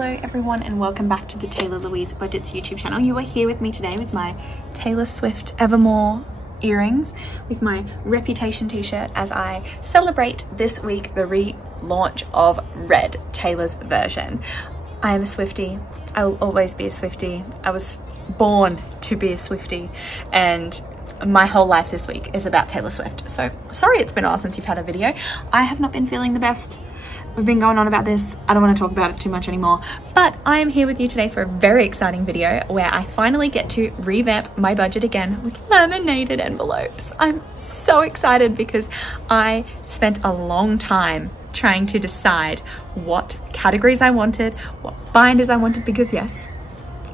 Hello everyone and welcome back to the TaylahLouiseBudgets YouTube channel. You are here with me today with my Taylor Swift Evermore earrings, with my Reputation t-shirt as I celebrate this week the relaunch of Red, Taylor's version. I am a Swiftie. I will always be a Swiftie. I was born to be a Swiftie and my whole life this week is about Taylor Swift. So sorry it's been a while since you've had a video. I have not been feeling the best. We've been going on about this. I don't want to talk about it too much anymore, but I am here with you today for a very exciting video where I finally get to revamp my budget again with laminated envelopes. I'm so excited because I spent a long time trying to decide what categories I wanted, what binders I wanted, because yes,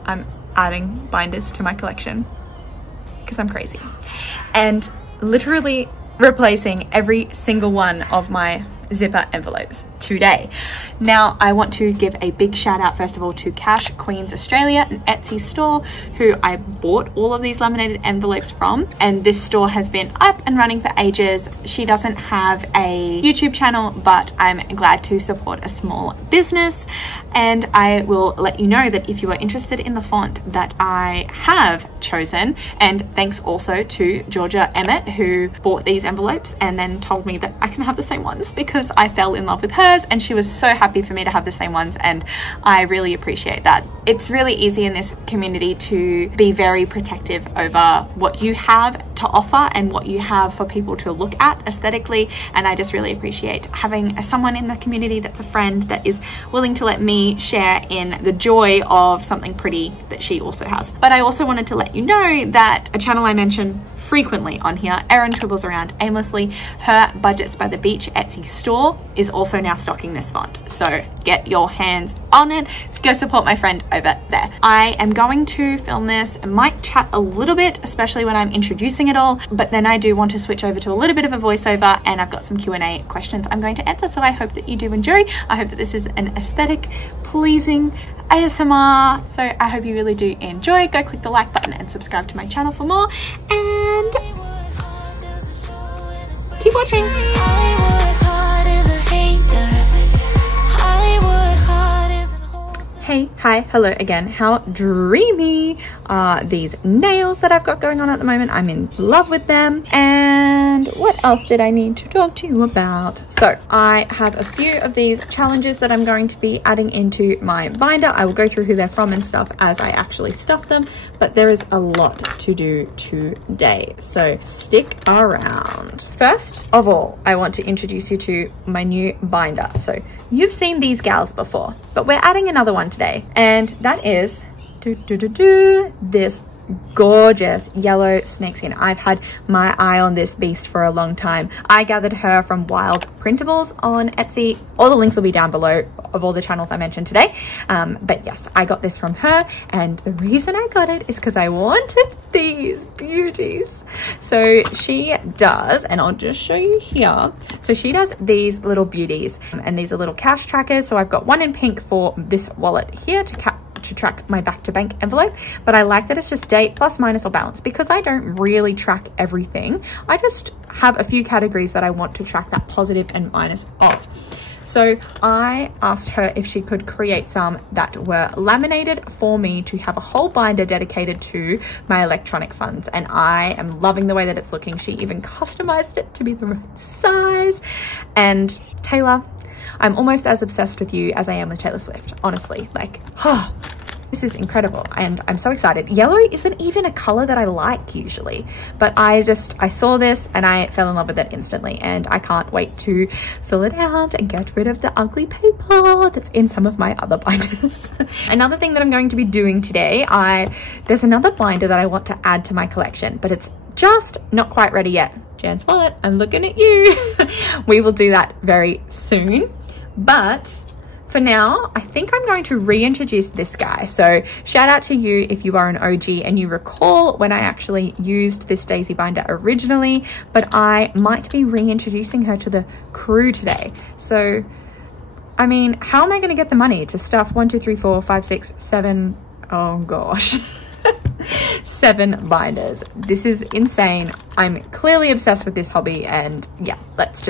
I'm adding binders to my collection because I'm crazy, and literally replacing every single one of my zipper envelopes today. Now I want to give a big shout out first of all to Cash Queens Australia, an Etsy store who I bought all of these laminated envelopes from, and this store has been up and running for ages. She doesn't have a YouTube channel, but I'm glad to support a small business, and I will let you know that if you are interested in the font that I have chosen, and thanks also to Georgia Emmett who bought these envelopes and then told me that I can have the same ones because I fell in love with hers and she was so happy for me to have the same ones, and I really appreciate that. It's really easy in this community to be very protective over what you have to offer and what you have for people to look at aesthetically, and I just really appreciate having someone in the community that's a friend that is willing to let me share in the joy of something pretty that she also has. But I also wanted to let you know that a channel I mention frequently on here, Erin Twibbles around Aimlessly, her Budgets by the Beach Etsy store is also now stocking this font, so get your hands on it. So go support my friend over there. I am going to film this and might chat a little bit, especially when I'm introducing it all, but then I do want to switch over to a little bit of a voiceover, and I've got some Q&A questions I'm going to answer, so I hope that you do enjoy. I hope that this is an aesthetic pleasing ASMR, so I hope you really do enjoy. Go click the like button and subscribe to my channel for more, and keep watching. Hey, hi, hello again. How dreamy are these nails that I've got going on at the moment? I'm in love with them. And what else did I need to talk to you about? So I have a few of these challenges that I'm going to be adding into my binder. I will go through who they're from and stuff as I actually stuff them, but there is a lot to do today, so stick around. First of all, I want to introduce you to my new binder. So you've seen these gals before, but we're adding another one today, and that is this gorgeous yellow snakeskin. I've had my eye on this beast for a long time. I gathered her from Wilde Printables on Etsy. All the links will be down below of all the channels I mentioned today, but yes, I got this from her, and the reason I got it is because I wanted these beauties. So she does, and I'll just show you here, so she does these little beauties, and these are little cash trackers. So I've got one in pink for this wallet here to track my back to bank envelope, but I like that it's just date, plus, minus, or balance, because I don't really track everything. I just have a few categories that I want to track that positive and minus of. So I asked her if she could create some that were laminated for me to have a whole binder dedicated to my electronic funds, and I am loving the way that it's looking. She even customized it to be the right size, and Taylor, I'm almost as obsessed with you as I am with Taylor Swift, honestly. Like, this is incredible, and I'm so excited. Yellow isn't even a color that I like usually, but I saw this and I fell in love with it instantly, and I can't wait to fill it out and get rid of the ugly paper that's in some of my other binders. Another thing that I'm going to be doing today, there's another binder that I want to add to my collection, but it's just not quite ready yet. Jan's wallet, I'm looking at you. We will do that very soon, but for now, I think I'm going to reintroduce this guy. So shout out to you if you are an OG and you recall when I actually used this daisy binder originally, but I might be reintroducing her to the crew today. So, I mean, how am I going to get the money to stuff 1, 2, 3, 4, 5, 6, 7? Oh gosh. 7 binders. This is insane. I'm clearly obsessed with this hobby, and yeah, let's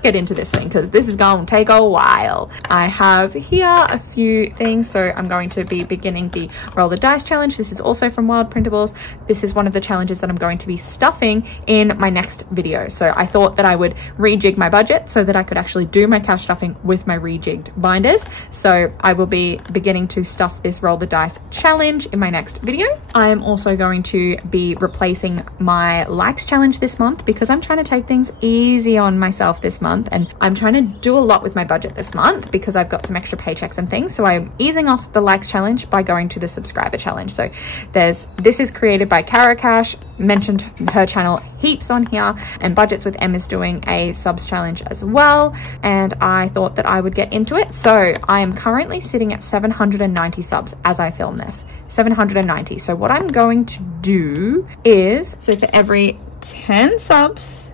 get into this thing because this is going to take a while. I have here a few things. So I'm going to be beginning the roll the dice challenge. This is also from Wilde Printables. This is one of the challenges that I'm going to be stuffing in my next video. So I thought that I would rejig my budget so that I could actually do my cash stuffing with my rejigged binders. So I will be beginning to stuff this roll the dice challenge in my next video. I am also going to be replacing my likes challenge this month because I'm trying to take things easy on myself this month, and I'm trying to do a lot with my budget this month because I've got some extra paychecks and things. So I'm easing off the likes challenge by going to the subscriber challenge. So this is created by Carocash, mentioned her channel heaps on here, and Budgets with M is doing a subs challenge as well, and I thought that I would get into it. So I am currently sitting at 790 subs as I film this. 790. So what I'm going to do is, so for every 10 subs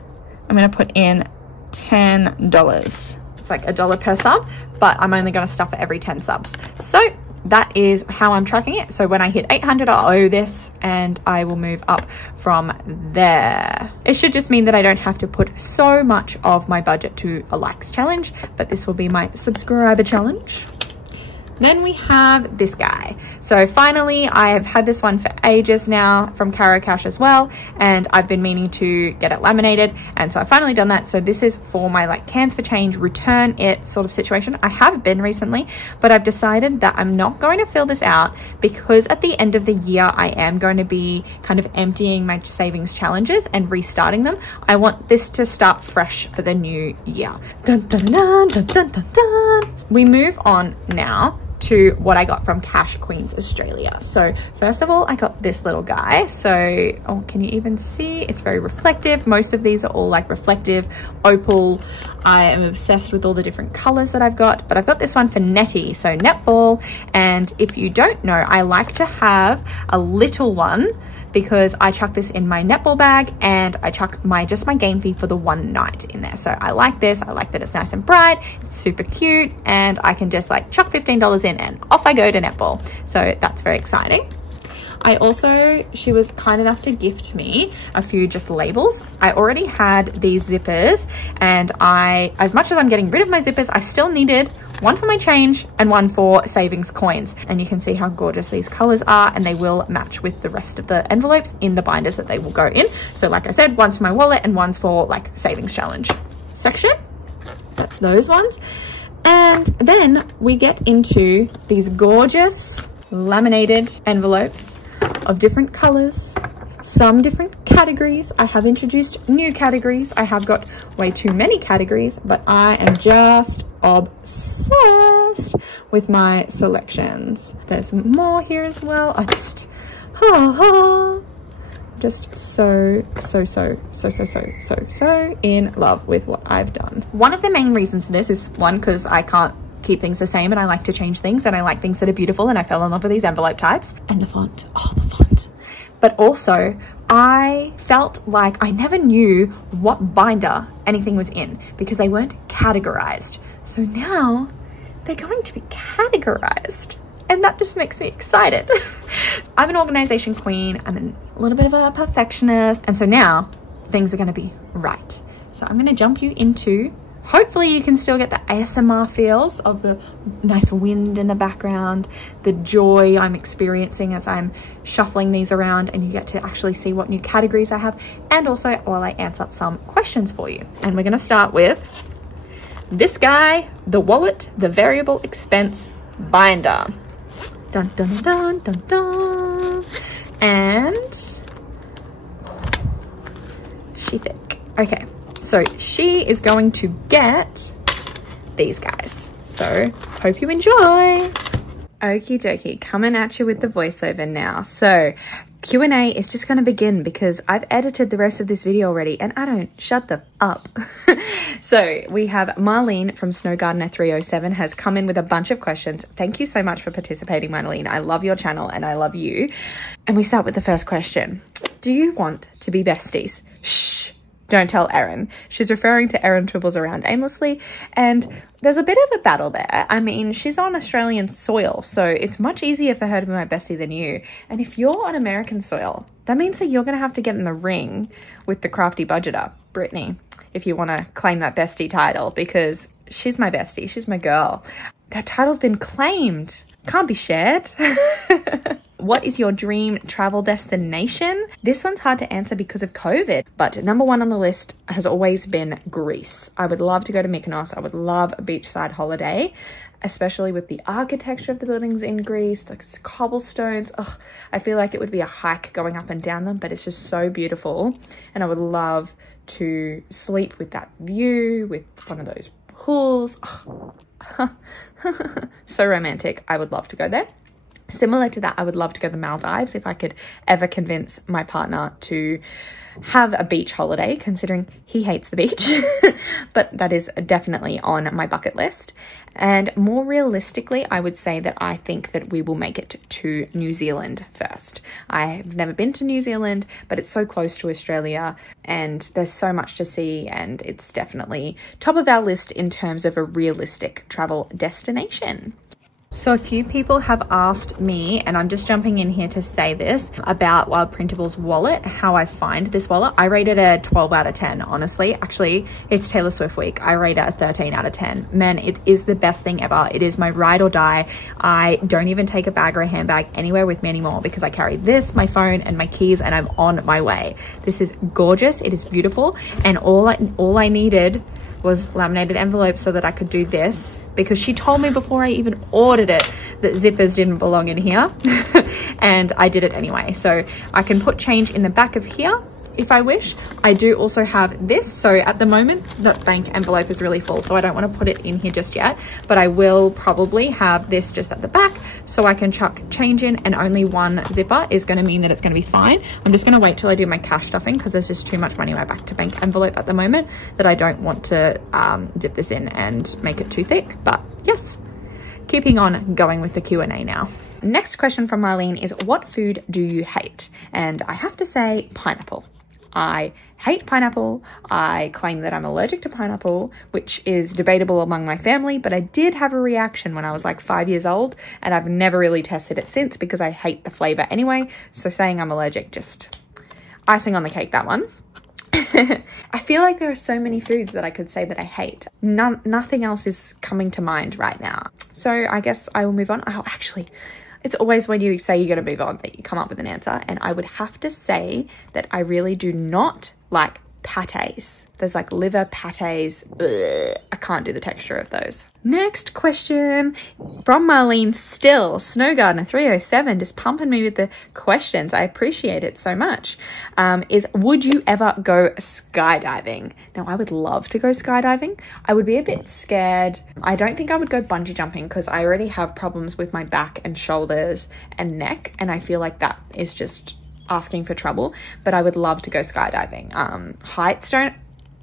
I'm going to put in $10. It's like $1 per sub, but I'm only going to stuff it every 10 subs. So that is how I'm tracking it. So when I hit 800, I'll owe this, and I will move up from there. It should just mean that I don't have to put so much of my budget to a likes challenge, but this will be my subscriber challenge. Then we have this guy. So finally, I have had this one for ages now from Carocash as well, and I've been meaning to get it laminated, and so I've finally done that. So this is for my like cans for change, return it sort of situation. I have been recently, but I've decided that I'm not going to fill this out because at the end of the year, I am going to be kind of emptying my savings challenges and restarting them. I want this to start fresh for the new year. Dun, dun, dun, dun, dun, dun, dun. We move on now to what I got from Cash Queens Australia. So first of all, I got this little guy. So, oh, can you even see? It's very reflective. Most of these are all like reflective opal. I am obsessed with all the different colors that I've got, but I've got this one for netty, so netball. And if you don't know, I like to have a little one because I chuck this in my netball bag and I chuck just my game fee for the one night in there. So I like this. I like that it's nice and bright, it's super cute, and I can just like chuck $15 in and off I go to netball. So that's very exciting. She was kind enough to gift me a few just labels. I already had these zippers, and as much as I'm getting rid of my zippers, I still needed one for my change and one for savings coins. And you can see how gorgeous these colors are, and they will match with the rest of the envelopes in the binders that they will go in. So like I said, one's for my wallet and one's for like savings challenge section. That's those ones. And then we get into these gorgeous laminated envelopes of different colors, some different categories. I have introduced new categories. I have got way too many categories, but I am just obsessed with my selections. There's more here as well. I just so in love with what I've done. One of the main reasons for this is, one, because I can't keep things the same and I like to change things, and I like things that are beautiful, and I fell in love with these envelope types and the font. Oh, the font. But also I felt like I never knew what binder anything was in because they weren't categorized. So now they're going to be categorized, and that just makes me excited. I'm an organization queen. I'm a little bit of a perfectionist, and so now things are going to be right. So I'm going to jump you into, hopefully you can still get the ASMR feels of the nice wind in the background, the joy I'm experiencing as I'm shuffling these around, and you get to actually see what new categories I have, and also while I answer some questions for you. And we're going to start with this guy, the Wallet, the Variable Expense Binder. Dun, dun, dun, dun, dun. And she thick. Okay. So she is going to get these guys. So hope you enjoy. Okie dokie, coming at you with the voiceover now. So Q&A is just going to begin because I've edited the rest of this video already and I don't shut the up. So we have Marlene from Snow Gardener 307 has come in with a bunch of questions. Thank you so much for participating, Marlene. I love your channel and I love you. And we start with the first question. Do you want to be besties? Shh. don't tell Erin. She's referring to Erin Twibbles around Aimlessly, and there's a bit of a battle there. I mean, she's on Australian soil, so it's much easier for her to be my bestie than you. And if you're on American soil, that means that you're going to have to get in the ring with the crafty budgeter, Brittany, if you want to claim that bestie title, because she's my bestie. She's my girl. That title's been claimed. Can't be shared. What is your dream travel destination? This one's hard to answer because of COVID, but number one on the list has always been Greece. I would love to go to Mykonos. I would love a beachside holiday, especially with the architecture of the buildings in Greece, like cobblestones. Ugh, I feel like it would be a hike going up and down them, but it's just so beautiful. And I would love to sleep with that view, with one of those pools. So romantic. I would love to go there. Similar to that, I would love to go to the Maldives if I could ever convince my partner to have a beach holiday, considering he hates the beach. But that is definitely on my bucket list. And more realistically, I would say that I think that we will make it to New Zealand first. I've never been to New Zealand, but it's so close to Australia and there's so much to see, and it's definitely top of our list in terms of a realistic travel destination. So a few people have asked me, and I'm just jumping in here to say this, about WildePrintables wallet, how I find this wallet. I rate it a 12 out of 10, honestly. Actually, it's Taylor Swift week. I rate it a 13 out of 10. Man, it is the best thing ever. It is my ride or die. I don't even take a bag or a handbag anywhere with me anymore because I carry this, my phone, and my keys, and I'm on my way. This is gorgeous. It is beautiful. And all I needed was laminated envelopes so that I could do this, because she told me before I even ordered it that zippers didn't belong in here. And I did it anyway. So I can put change in the back of here if I wish. I do also have this. So at the moment, the bank envelope is really full, so I don't want to put it in here just yet, but I will probably have this just at the back so I can chuck change in, and only one zipper is going to mean that it's going to be fine. I'm just going to wait till I do my cash stuffing because there's just too much money in my back to bank envelope at the moment that I don't want to zip this in and make it too thick. But yes, keeping on going with the Q&A now. Next question from Marlene is, what food do you hate? And I have to say pineapple. I hate pineapple. I claim that I'm allergic to pineapple, which is debatable among my family, but I did have a reaction when I was like 5 years old, and I've never really tested it since because I hate the flavor anyway. So saying I'm allergic, just icing on the cake, that one. I feel like there are so many foods that I could say that I hate. Nothing else is coming to mind right now. So I guess I will move on. Oh, actually, it's always when you say you're going to move on that you come up with an answer. And I would have to say that I really do not like pâtés. There's like liver pâtés. Ugh, I can't do the texture of those. Next question from Marlene still. Snow Gardener 307 just pumping me with the questions. I appreciate it so much. Is, would you ever go skydiving? Now, I would love to go skydiving. I would be a bit scared. I don't think I would go bungee jumping because I already have problems with my back and shoulders and neck, and I feel like that is just asking for trouble. But I would love to go skydiving. Heights don't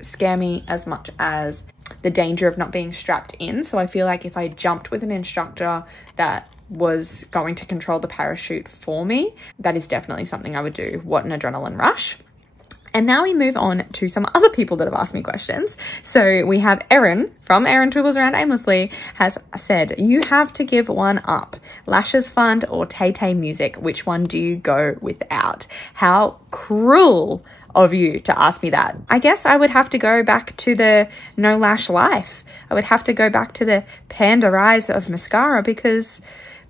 scare me as much as the danger of not being strapped in. So I feel like if I jumped with an instructor that was going to control the parachute for me, that is definitely something I would do. What an adrenaline rush. And now we move on to some other people that have asked me questions. So we have Erin from Erin Twibbles Around Aimlessly has said, you have to give one up. Lashes Fund or Tayto music, which one do you go without? How cruel of you to ask me that. I guess I would have to go back to the no lash life. I would have to go back to the panda eyes of mascara, because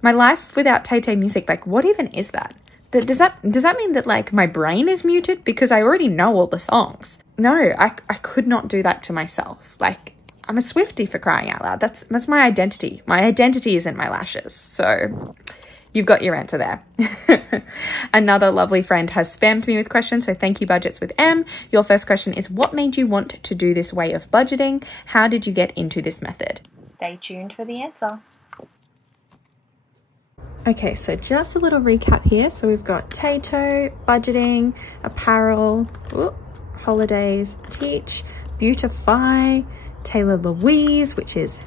my life without Tayto music, like, what even is that? Does that mean that like my brain is muted because I already know all the songs? No, I could not do that to myself. Like, I'm a Swiftie, for crying out loud. That's my identity. My identity isn't my lashes. So you've got your answer there. Another lovely friend has spammed me with questions. So thank you, Budgets with M. Your first question is, what made you want to do this way of budgeting? How did you get into this method? Stay tuned for the answer. Okay, so just a little recap here. So we've got Tayto, budgeting, apparel, holidays, teach, beautify, TaylahLouise, which is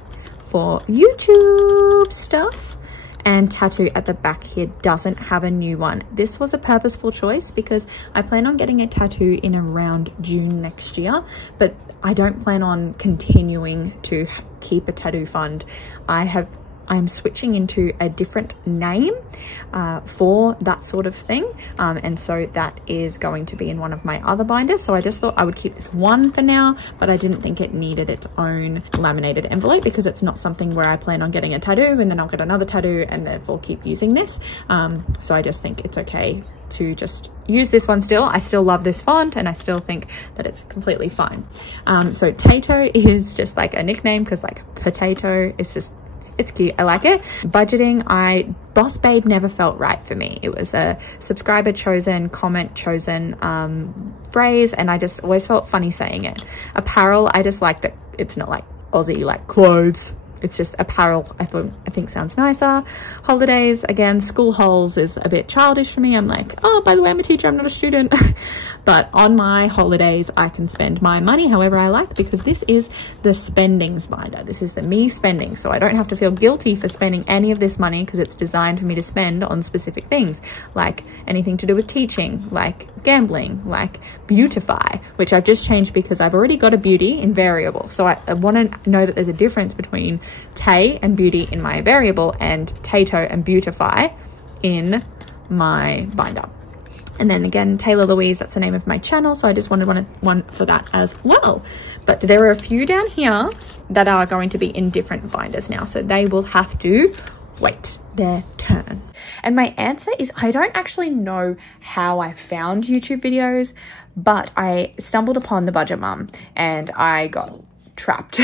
for YouTube stuff, and tattoo at the back here doesn't have a new one. This was a purposeful choice because I plan on getting a tattoo in around June next year, but I don't plan on continuing to keep a tattoo fund. I'm switching into a different name for that sort of thing, and so that is going to be in one of my other binders. So I just thought I would keep this one for now, but I didn't think it needed its own laminated envelope because it's not something where I plan on getting a tattoo and then I'll get another tattoo and therefore keep using this. So I just think it's okay to just use this one still. I still love this font and I still think that it's completely fine. So Tayto is just like a nickname because like potato, it's cute. I like it. Budgeting, Boss Babe never felt right for me. It was a subscriber chosen, comment chosen phrase, and I just always felt funny saying it. Apparel, I just like that it's not like Aussie like clothes. It's just apparel. I think sounds nicer. Holidays, again, school holes is a bit childish for me. I'm like, oh, by the way, I'm a teacher, I'm not a student. But on my holidays, I can spend my money however I like because this is the spendings binder. This is the me spending. So I don't have to feel guilty for spending any of this money because it's designed for me to spend on specific things, like anything to do with teaching, like gambling, like beautify, which I've just changed because I've already got a beauty in variable. So I want to know that there's a difference between Tay and beauty in my variable and Tayto and beautify in my binder. And then again, Taylor Louise, that's the name of my channel. So I just wanted one for that as well. But there are a few down here that are going to be in different binders now. So they will have to wait their turn. And my answer is I don't actually know how I found YouTube videos, but I stumbled upon The Budget Mum and I got trapped.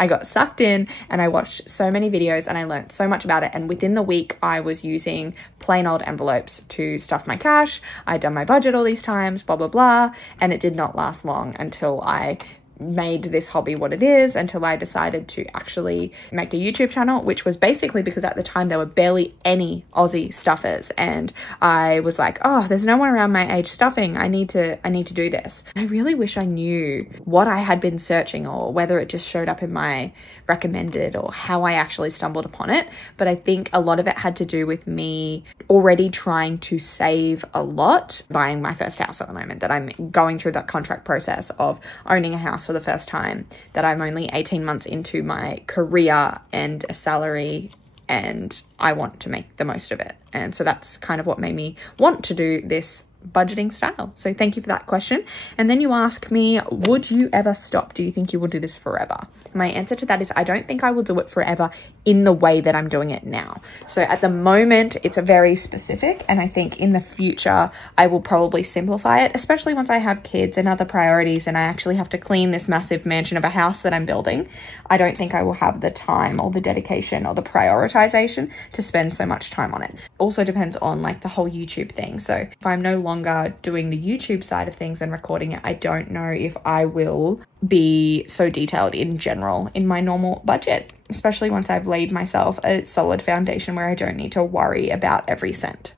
I got sucked in and I watched so many videos and I learned so much about it, and within the week I was using plain old envelopes to stuff my cash. I'd done my budget all these times, blah blah blah, and it did not last long until I made this hobby what it is, until I decided to actually make a YouTube channel, which was basically because at the time there were barely any Aussie stuffers, and I was like, oh, there's no one around my age stuffing. I need to do this. I really wish I knew what I had been searching or whether it just showed up in my recommended or how I actually stumbled upon it. But I think a lot of it had to do with me already trying to save a lot, buying my first house at the moment, that I'm going through that contract process of owning a house for the first time, that I'm only 18 months into my career and a salary, and I want to make the most of it. And so that's kind of what made me want to do this budgeting style. So thank you for that question. And then you ask me, would you ever stop? Do you think you will do this forever? My answer to that is I don't think I will do it forever in the way that I'm doing it now. So at the moment, it's a very specific, and I think in the future, I will probably simplify it, especially once I have kids and other priorities and I actually have to clean this massive mansion of a house that I'm building. I don't think I will have the time or the dedication or the prioritization to spend so much time on it. Also depends on like the whole YouTube thing. So if I'm no longer doing the YouTube side of things and recording it, I don't know if I will be so detailed in general in my normal budget, especially once I've laid myself a solid foundation where I don't need to worry about every cent.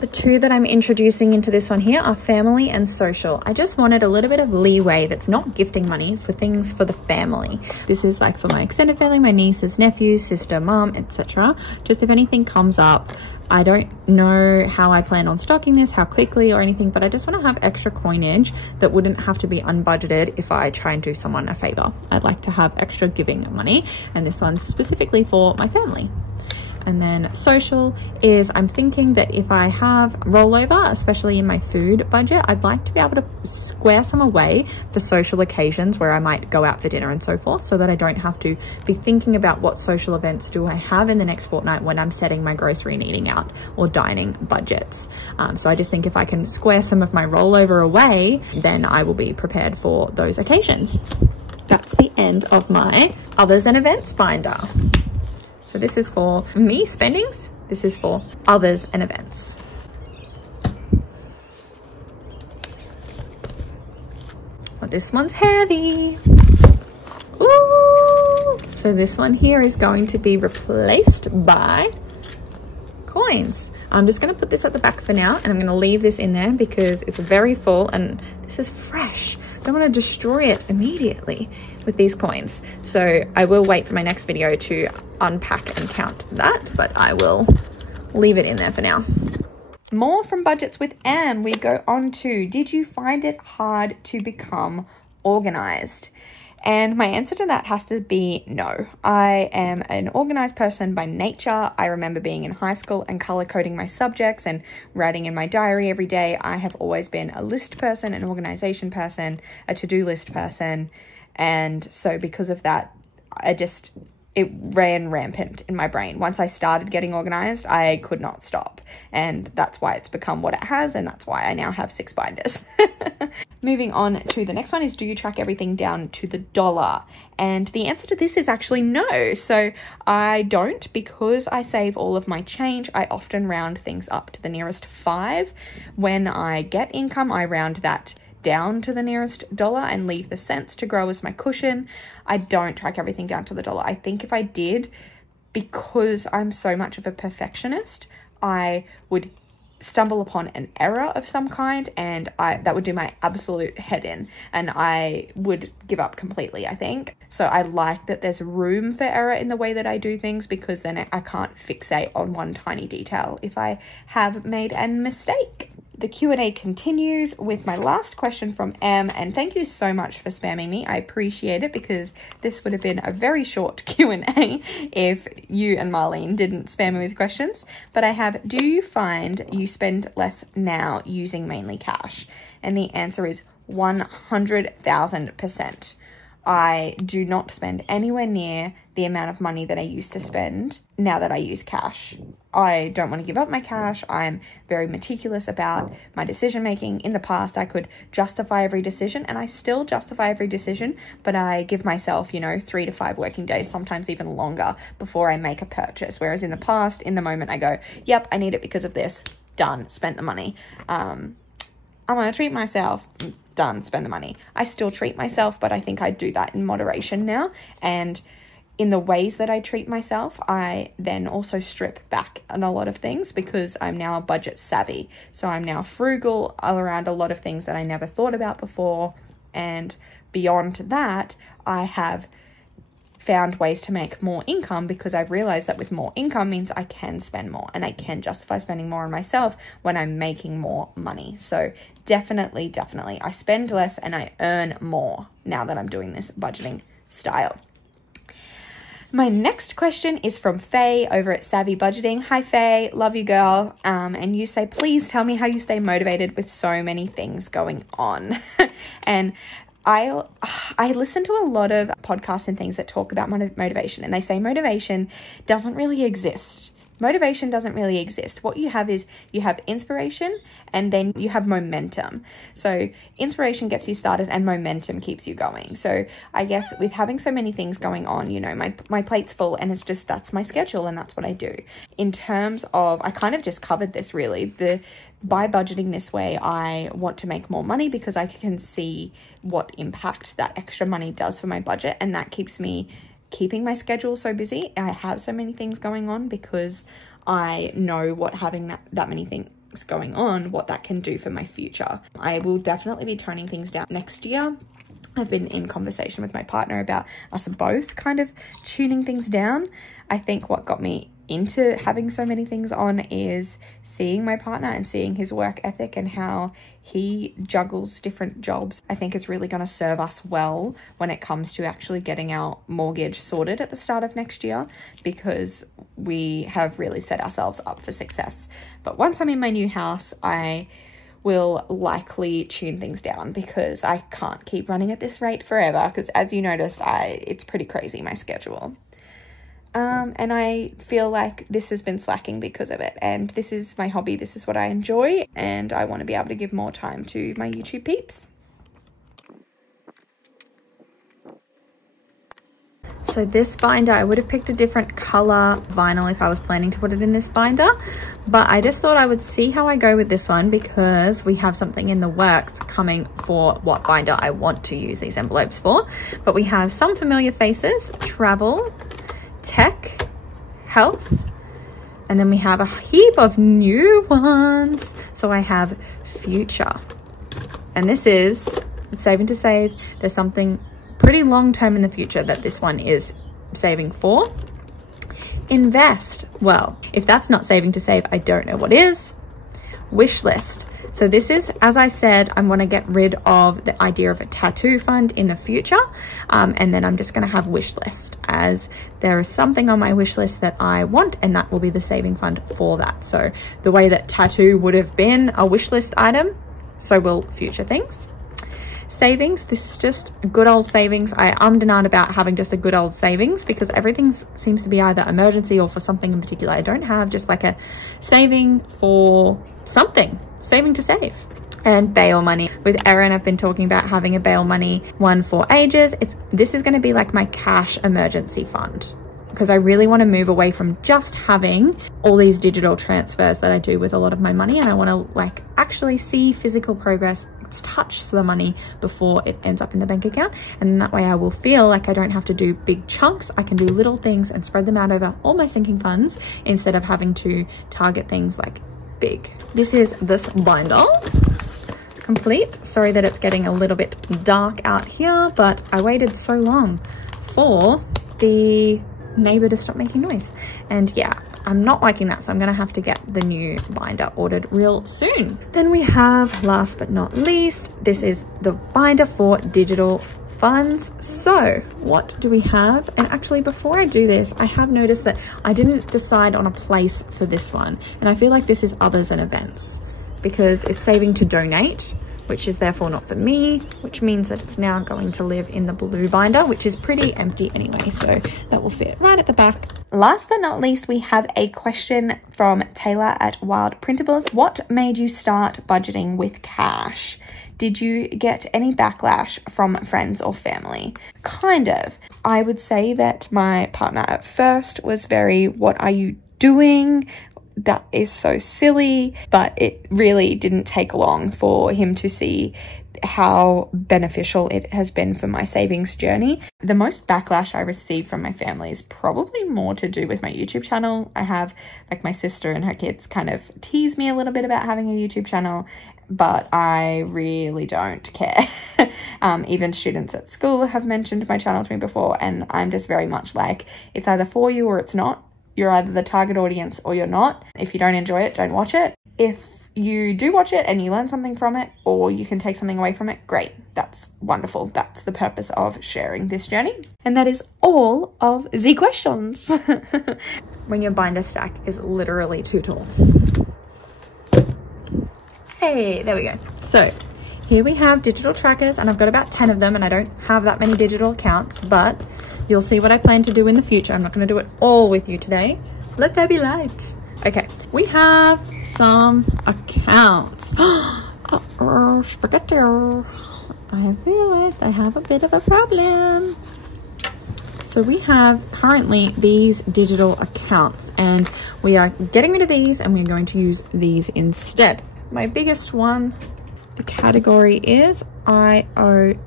The two that I'm introducing into this one here are family and social. I just wanted a little bit of leeway that's not gifting money for things for the family. This is like for my extended family, my nieces, nephews, sister, mom, etc. Just if anything comes up, I don't know how I plan on stocking this, how quickly or anything, but I just want to have extra coinage that wouldn't have to be unbudgeted if I try and do someone a favor. I'd like to have extra giving money, and this one's specifically for my family. And then social is, I'm thinking that if I have rollover, especially in my food budget, I'd like to be able to square some away for social occasions where I might go out for dinner and so forth, so that I don't have to be thinking about what social events do I have in the next fortnight when I'm setting my grocery and eating out or dining budgets. So I just think if I can square some of my rollover away, then I will be prepared for those occasions. That's the end of my others and events binder. So this is for me spendings. This is for others and events. Well, this one's heavy. Ooh. So this one here is going to be replaced by coins. I'm just going to put this at the back for now, and I'm going to leave this in there because it's very full and this is fresh. I'm don't want to destroy it immediately with these coins. So I will wait for my next video to unpack and count that, but I will leave it in there for now. More from Budgets with Em. We go on to, did you find it hard to become organized? And my answer to that has to be no. I am an organized person by nature. I remember being in high school and color coding my subjects and writing in my diary every day. I have always been a list person, an organization person, a to-do list person. And so because of that, it ran rampant in my brain. Once I started getting organized, I could not stop. And that's why it's become what it has, and that's why I now have 6 binders. Moving on to the next one is, do you track everything down to the dollar? And the answer to this is actually no. So I don't, because I save all of my change. I often round things up to the nearest 5. When I get income, I round that down to the nearest dollar and leave the cents to grow as my cushion. I don't track everything down to the dollar. I think if I did, because I'm so much of a perfectionist, I would stumble upon an error of some kind, and that would do my absolute head in, and I would give up completely, I think. So I like that there's room for error in the way that I do things, because then I can't fixate on one tiny detail if I have made a mistake. The Q&A continues with my last question from Em, and thank you so much for spamming me. I appreciate it, because this would have been a very short Q&A if you and Marlene didn't spam me with questions. But I have, do you find you spend less now using mainly cash? And the answer is 100,000%. I do not spend anywhere near the amount of money that I used to spend now that I use cash. I don't want to give up my cash. I'm very meticulous about my decision making. In the past, I could justify every decision, and I still justify every decision, but I give myself, 3 to 5 working days, sometimes even longer, before I make a purchase. Whereas in the past, in the moment, I go, yep, I need it because of this. Done. Spent the money. I'm going to treat myself. Done. Spend the money. I still treat myself, but I think I do that in moderation now. And in the ways that I treat myself, I then also strip back on a lot of things, because I'm now budget savvy. So I'm now frugal around a lot of things that I never thought about before. And beyond that, I have found ways to make more income, because I've realized that with more income means I can spend more, and I can justify spending more on myself when I'm making more money. So definitely, I spend less and I earn more now that I'm doing this budgeting style. My next question is from Faye over at Savvy Budgeting. Hi Faye, love you girl. And you say, please tell me how you stay motivated with so many things going on. And I listen to a lot of podcasts and things that talk about motivation, and they say motivation doesn't really exist. Motivation doesn't really exist. What you have is you have inspiration, and then you have momentum. So inspiration gets you started and momentum keeps you going. So I guess with having so many things going on, my plate's full, and it's just, that's my schedule and that's what I do. In terms of, I kind of just covered this really, by budgeting this way, I want to make more money because I can see what impact that extra money does for my budget, and that keeps me keeping my schedule so busy. I have so many things going on because I know what having that many things going on, what that can do for my future. I will definitely be toning things down next year. I've been in conversation with my partner about us both kind of tuning things down. I think what got me into having so many things on is seeing my partner and seeing his work ethic and how he juggles different jobs. I think it's really going to serve us well when it comes to actually getting our mortgage sorted at the start of next year, because we have really set ourselves up for success. But once I'm in my new house, I will likely tune things down, because I can't keep running at this rate forever, because as you noticed, it's pretty crazy, my schedule. And I feel like this has been slacking because of it, and this is my hobby, this is what I enjoy, and I want to be able to give more time to my YouTube peeps. So this binder, I would have picked a different color vinyl if I was planning to put it in this binder, but I just thought I would see how I go with this one, because we have something in the works coming for what binder I want to use these envelopes for. But we have some familiar faces: travel, tech, health, and then we have a heap of new ones. So I have future, and this is It's saving to save. There's something pretty long term in the future that this one is saving for. Invest. Well, if that's not saving to save, I don't know what is. Wish list. So this is, as I said, I want to get rid of the idea of a tattoo fund in the future. And then I'm just going to have wish list, as there is something on my wish list that I want, and that will be the saving fund for that. So the way that tattoo would have been a wish list item, so will future things. Savings, this is just good old savings. I ummed and ahed about having just a good old savings because everything seems to be either emergency or for something in particular. I don't have just like a saving for something, saving to save. And bail money. With Erin, I've been talking about having a bail money one for ages. This is going to be like my cash emergency fund, because I really want to move away from just having all these digital transfers that I do with a lot of my money, and I want to like actually see physical progress, touch the money before it ends up in the bank account. And that way I will feel like I don't have to do big chunks. I can do little things and spread them out over all my sinking funds instead of having to target things like big. This is this binder. Complete. Sorry that it's getting a little bit dark out here, but I waited so long for the neighbor to stop making noise, and yeah, I'm not liking that, so I'm gonna have to get the new binder ordered real soon. Then we have, last but not least, this is the binder for digital funds. So what do we have? And actually, before I do this, I have noticed that I didn't decide on a place for this one, and I feel like this is others and events, because it's saving to donate, which is therefore not for me, which means that it's now going to live in the blue binder, which is pretty empty anyway, so that will fit right at the back. Last but not least, we have a question from Taylor at Wilde Printables. What made you start budgeting with cash? Did you get any backlash from friends or family? Kind of. I would say that my partner at first was very, what are you doing? That is so silly, but it really didn't take long for him to see how beneficial it has been for my savings journey. The most backlash I receive from my family is probably more to do with my YouTube channel. I have like my sister and her kids kind of tease me a little bit about having a YouTube channel, but I really don't care. Even students at school have mentioned my channel to me before, and I'm just very much like, it's either for you or it's not. You're either the target audience or you're not. If you don't enjoy it, don't watch it. If you do watch it and you learn something from it, or you can take something away from it, great. That's wonderful. That's the purpose of sharing this journey. And that is all of the questions. When your binder stack is literally too tall. Hey, there we go. So here we have digital trackers, and I've got about 10 of them, and I don't have that many digital accounts, but you'll see what I plan to do in the future. I'm not going to do it all with you today. Let there be light. Okay, we have some accounts. Uh-oh, spaghetti. I have realized I have a bit of a problem. So we have currently these digital accounts, and we are getting rid of these, and we're going to use these instead. My biggest one, the category is IOG.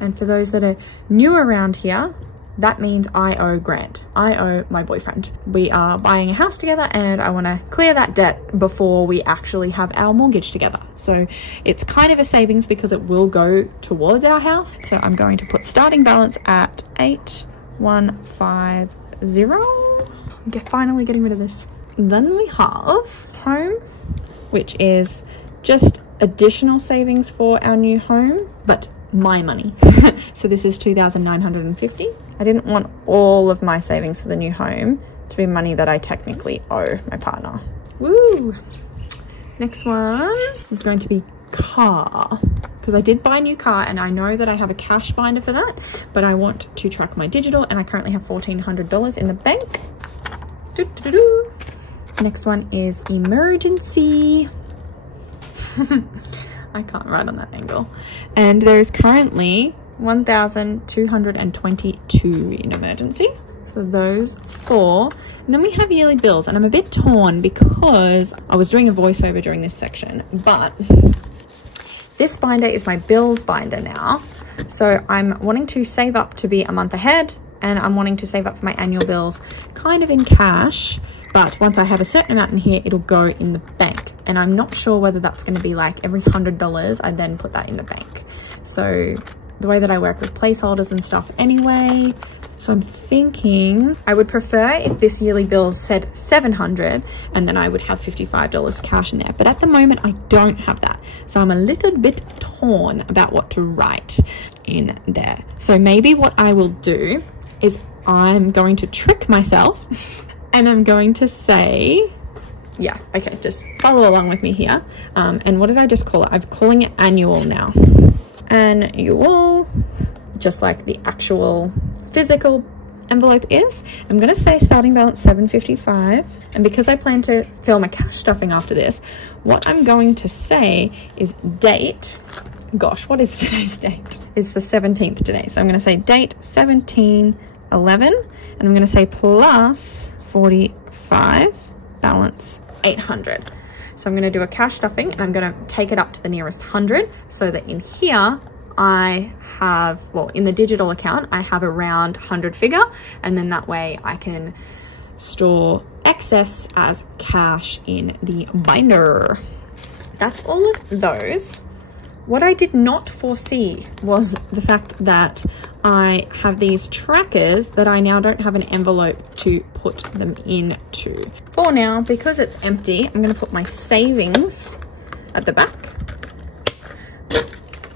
And for those that are new around here, that means I owe Grant. I owe my boyfriend. We are buying a house together, and I want to clear that debt before we actually have our mortgage together. So it's kind of a savings because it will go towards our house. So I'm going to put starting balance at 8150. Finally getting rid of this. Then we have home, which is just additional savings for our new home, but my money. So this is 2,950. I didn't want all of my savings for the new home to be money that I technically owe my partner. Woo! Next one is going to be car, because I did buy a new car, and I know that I have a cash binder for that, but I want to track my digital, and I currently have $1,400 in the bank. Next one is emergency. I can't write on that angle. And there's currently 1,222 in emergency. So those four. And then we have yearly bills, and I'm a bit torn because I was doing a voiceover during this section, but this binder is my bills binder now. So I'm wanting to save up to be a month ahead, and I'm wanting to save up for my annual bills kind of in cash. But once I have a certain amount in here, it'll go in the bank. and I'm not sure whether that's going to be like every $100 I then put that in the bank. So the way that I work with placeholders and stuff anyway. So I'm thinking I would prefer if this yearly bill said $700 and then I would have $55 cash in there. But at the moment I don't have that. So I'm a little bit torn about what to write in there. So maybe what I will do is I'm going to trick myself and I'm going to say, yeah, okay, just follow along with me here. And what did I just call it? I'm calling it annual now. Annual, just like the actual physical envelope is. I'm going to say starting balance $755, and because I plan to film a cash stuffing after this, what I'm going to say is date. Gosh, what is today's date? It's the 17th today, so I'm going to say date 17/11, and I'm going to say plus 45, balance 800. So I'm going to do a cash stuffing and I'm going to take it up to the nearest 100, so that in here I have, well, in the digital account, I have a round 100 figure, and then that way I can store excess as cash in the binder. That's all of those. What I did not foresee was the fact that I have these trackers that I now don't have an envelope to put them into. For now, because it's empty, I'm going to put my savings at the back.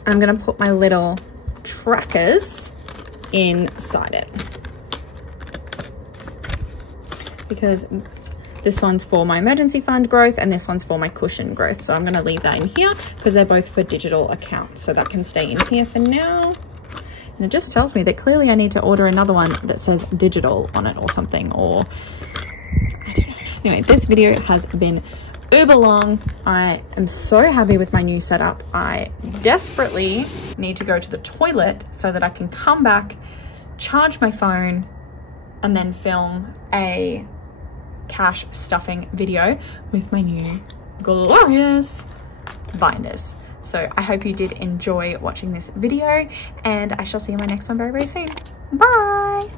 I'm going to put my little trackers inside it, because this one's for my emergency fund growth and this one's for my cushion growth. So I'm going to leave that in here because they're both for digital accounts. So that can stay in here for now. And it just tells me that clearly I need to order another one that says digital on it or something, or I don't know. Anyway, this video has been uber long. I am so happy with my new setup. I desperately need to go to the toilet so that I can come back, charge my phone, and then film a cash stuffing video with my new glorious binders. So I hope you did enjoy watching this video, and I shall see you in my next one very, very soon. Bye!